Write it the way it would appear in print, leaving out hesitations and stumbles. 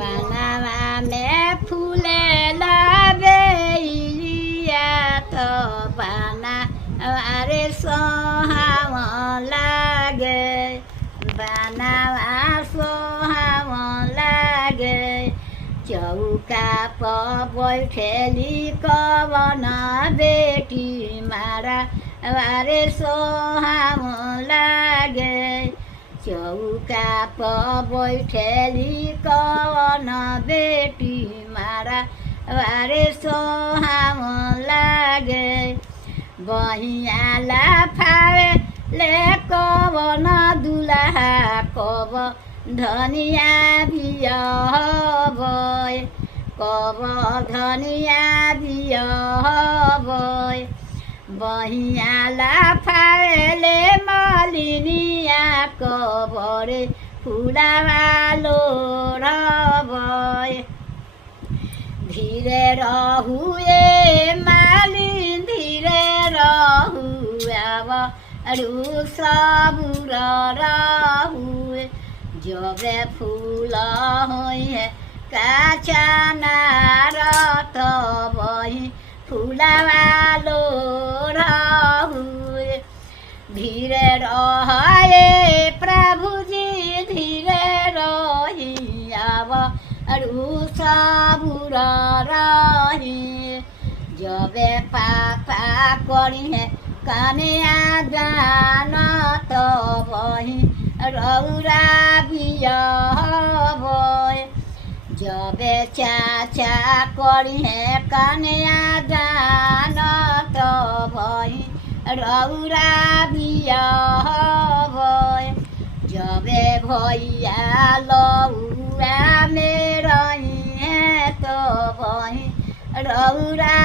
बनावा में फूले लाबेलिया तो बना अरे सोहाव लागे बनावा सोहाव लागे चौका पर बैठेली कवन बेटी मारा अरे सोहाव लागे चौका पर बैठेली कवन बेटी मारा अरे सोहाव लागे बहियाला फावे ले कवन दुलाहा कब धनिया बियहबै कब धनिया बियहबै बहियाला फावेले मलिनिया कबरे फुलावालो रहबै धीरे रहुए मालिन धीरे रहु अब सबुर रहुए जबे फूल होइए काचा नारत बही फुलावालो रहुए धीरे रहे प्रभुजी धीरे रही अब सबुर रही जबे पापा करी है कन्या दान तो बही रौरा बियहबै जबे चाचा करी है कन्या दान तो बही रौरा बियहबै जबे भैया लौआ में रही है तो बही रौरा